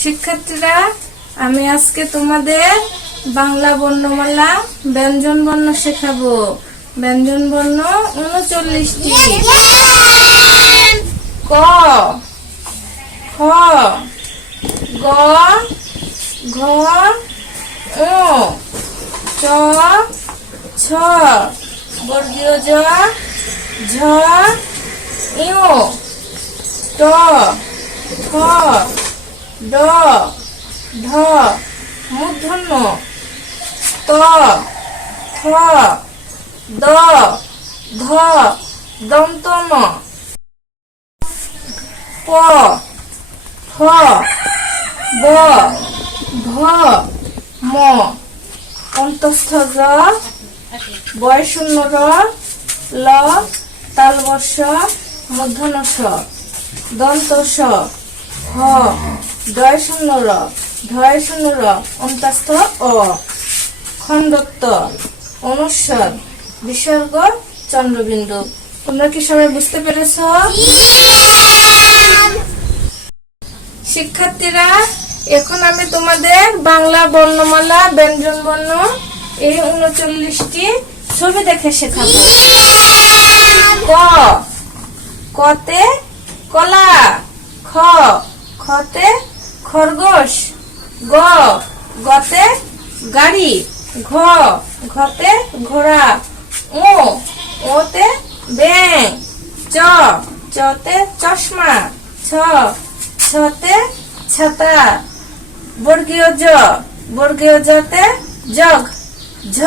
শিক্ষার্থীরা, আমি আজকে তোমাদের বাংলা বর্ণমালা ব্যঞ্জন বর্ণ শেখাবো। ব্যঞ্জন বর্ণ ৩৯টি। ক, খ, গ, ঘ, ঙ, চ, ছ, বর্গীয় জ, ঝ, ঞ, ট, ঠ, ড, ঢ, মূর্ধন্য, ত, থ, দ, ধ, দন্ত ন, প, ফ, ব, ভ, ম, অন্তস্থ জ, বয়শূন্য র, ল, তালবর্ষ, মূর্ধন্য স, দন্ত স, হ, ডয়শূন্য র, ঢয়শূন্য র, অন্তস্থ অ, খণ্ডত্ব, অনুস্বার, বিসর্গ, চন্দ্রবিন্দু। তোমরা কি সবাই বুঝতে পেরেছ? শিক্ষার্থীরা, এখন আমি তোমাদের বাংলা বর্ণমালা ব্যঞ্জন বর্ণ এই ৩৯টি ছবি দেখে শেখাবো। ক, কতে কলা, খ, খতে খরগোশ, গ, গতে গাড়ি, ঘ, ঘতে ঘোড়া, ও, ওতে ব্যাঙ, চ, চতে চশমা, ছ, ছতে ছাতা, বর্গীয় জ, বর্গীয় জতে জগ, ঝ,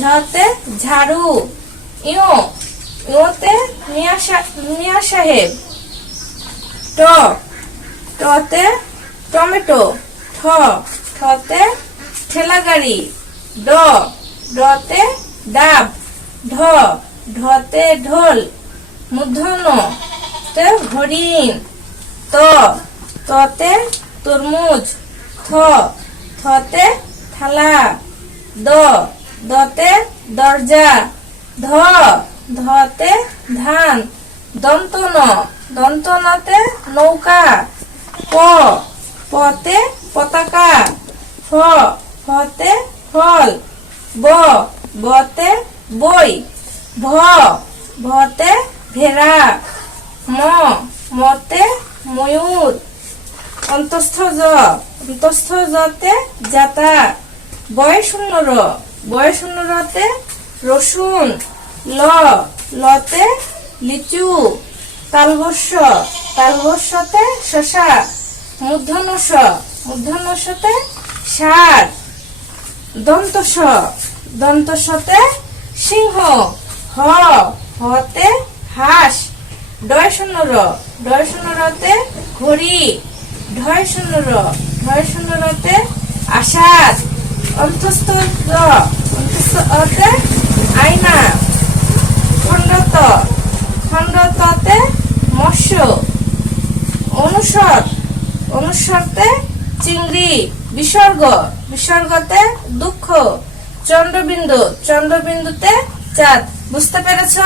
ঝতে ঝাড়ু, ইউ, ইউতে মিয়া সাহেব, ট, টতে টমেটো, ঠ, ঠতে ঠেলা গাড়ি, ড, ডতে ডাব, ঢ, ঢতে ঢোল, মূর্ধন্য তে হরিণ, ত, ততে তরমুজ, থ, থতে থালা, দ, দতে দরজা, ধ, ধতে ধান, দন্ত ন, দন্ত নতে নৌকা, প, পতে পতাকা, ফ, ফতে ফল, ব, বতে বই, ভ, ভতে ভেড়া, ম, মতে ময়ূর, অন্তস্থ জ, অন্তস্থ জতে জাতা, বয়শূন্য র, বয়শূন্য রতে রসুন, ল, লতে লিচু, তালবস্য, তালবস্যতে শশা, মূর্ধন্য স, মূর্ধন্য সতে ষাঁড়, দন্ত স, দন্ত সতে সিংহ, হ, হতে হাঁস, ডয়শূন্য র, ডয়শূন্য রতে ঘড়ি, ঢয়শূন্য র, ঢয়শূন্য রতে আষাঢ়, অন্তস্থ জ, অন্তস্থ অতে আয়না, খণ্ডত, খণ্ডততে মৎস্য, অনুস্বর, অনুস্বরতে চিংড়ি, বিসর্গ, বিসর্গতে দুঃখ, চন্দ্রবিন্দু, চন্দ্রবিন্দুতে চাঁদ। বুঝতে পেরেছ?